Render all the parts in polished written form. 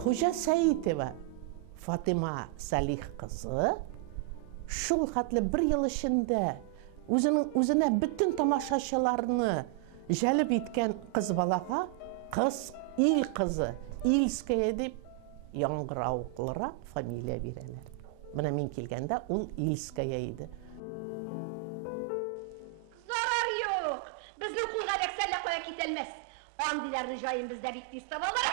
Хужа Сәйтова Фатима Салих қызы шул хәтле бір ел ішінде өзіне бүтін тамашашыларыны жәліп еткен қыз балаға қыз ил қызы, Ильская деп яңғырауқлырақ фамилия берелер. Мына мен келгенде ол Ильская еді. Зарар yok. Біздің құлға лексәлі қоя кетелмес. Андилерді жайын бізде биттістіп алыр.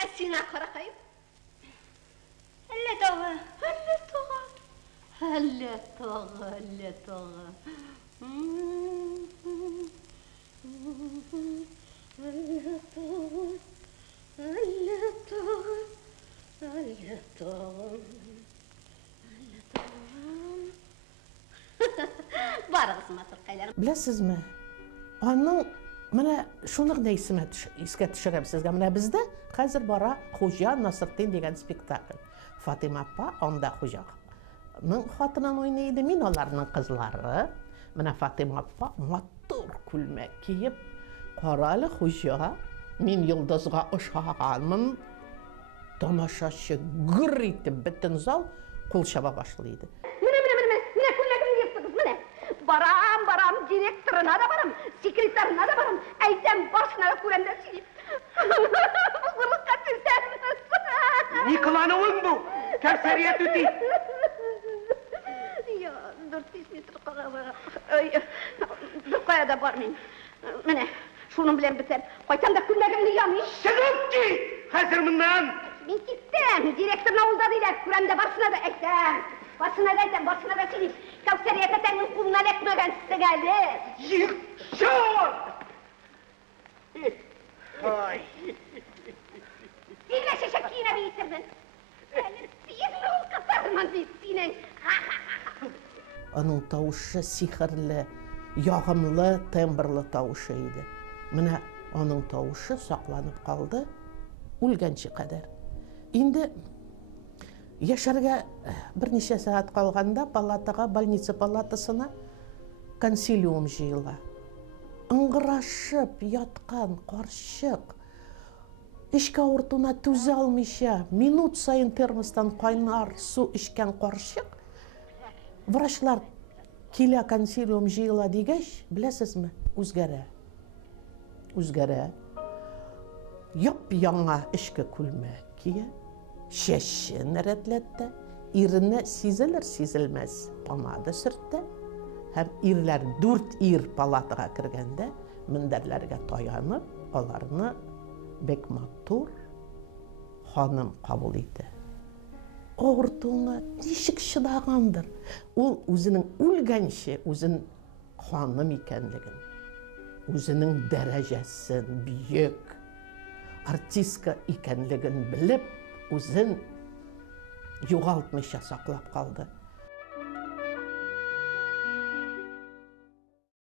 Әсина қарақайым. Әлі тоғы. Әлі тоғы. Білесіз ме? Оның міне шуның да еске түшірем сізге. Міне бізде қазір бара Хужа Насыртдин деген спектакль. Фатима апа онда Хужаның хатынан ойнайды, мен оларының қызлары. Міне Фатима апа матур күлмек киіп, қаралы Хужа, мен йылдызға ұшағанмын, тамашашы гүр етіп бітін зал қол шаба башлайды. Міне күлмегім естіңіз, міне. Барам, директорына да барам, секретарына да барам, әйтем башына да көремді сөйлеп. Бұзырлыққа түсеміз. Не қылануың бұл? Кәпсәриет өтей. 400 метр қағаға. Бір қояда бар мен. Міне, шуның білен бітер. Қойтам да күлмегімді ями. Шығып ки! Қазір мұндан! Мен кеттім. Директорына ұлда дейді. Көремді барсына да әйтем. Барсына да сөйлеп. Кәпсәриет әтәңнің құлына ләкмеген сігәлі. Йықшор! Ай! Сенle şeşekine bitirdin. Sihirli ol kızlarman bittiğine. Оның тауышы сихірлі, яғымлы, тембрлы тауышы еді. Міне оның тауышы сақланып қалды, өлгенше қадар. Енді яшарға бірнеше сағат қалғанда палатаға, больница палатасына консилиум жиыла. Ыңғырашып ятқан қаршық, ішкі ауыртуына төзе алмайша, минут сайын термостан қайнар су ішкен қаршық, врачлар келе консилиум жиыла дегеш, білесіз ме? Өзгәрі. Яп-яңа ішкі күлмек кие, шешін рәтлетті, иріне сезілер-сезілмәз помада сүртті, һәм ирләр 4 ир палатаға кіргенде, міндәрләргә таянып, оларны бек матур ханым қабыл ете. Ауыртуына нешік шыдағандыр. Ол өзінің өлгенше өзін ханым екенлігін, өзінің дәрәжәсін, бүйек, артистка екенлігін біліп, өзін жоғалтмайша сақлап қалды.